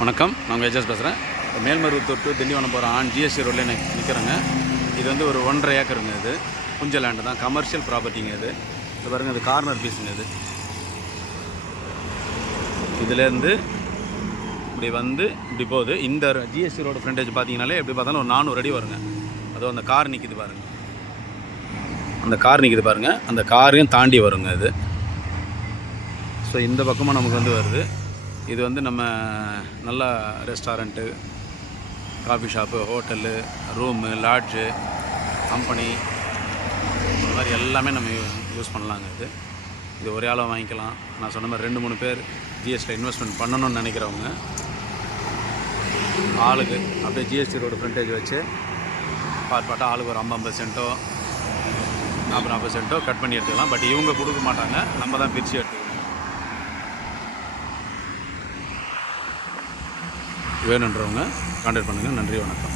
வணக்கம், நான் எஜஸ் பேசுகிறேன். மேல்மருவத்தூர் டு திண்டிவனம் போகிற ஜிஎஸ்டி ரோட்லேயே நிற்கிறேங்க. இது வந்து ஒரு 1.5 ஏக்கருங்க. இது புஞ்ச லேண்டு தான், கமர்ஷியல் ப்ராப்பர்ட்டிங்க. இது பாருங்கள், இது கார்னர் பீஸுங்க. இதுலேருந்து இப்படி வந்து இப்படி போகுது. இந்த ஜிஎஸ்டி ரோடு ஃப்ரண்டேஜ் பார்த்தீங்கனாலே எப்படி பார்த்தாலும் ஒரு 400 அடி வருங்க. அதுவும் அந்த கார் நிற்கிது பாருங்கள், அந்த கார் நிற்கிது பாருங்கள், அந்த காரையும் தாண்டி வருங்க இது. ஸோ இந்த பக்கமாக நமக்கு வந்து வருது. இது வந்து நம்ம நல்ல restaurant, coffee shop, hotel, room, lodge, company, இந்த மாதிரி எல்லாமே நம்ம யூஸ் பண்ணலாங்க. இது ஒரே ஆளாக வாங்கிக்கலாம். நான் சொன்ன மாதிரி 2-3 பேர் ஜிஎஸ்டியில் இன்வெஸ்ட்மெண்ட் பண்ணணும்னு நினைக்கிறவங்க ஆளுக்கு அப்படியே ஜிஎஸ்டி ரோடு ஃப்ரண்டேஜ் வச்சு பார்ப்பாட்டால் ஆளுக்கு ஒரு 50 சென்ட்டோ 40 சென்ட்டோ கட் பண்ணி எடுத்துக்கலாம். பட் இவங்க கொடுக்க மாட்டாங்க, நம்ம தான் பிரித்து எடுத்துக்கணும். வேணுன்றவங்க கான்டாக்ட் பண்ணுங்கள். நன்றி, வணக்கம்.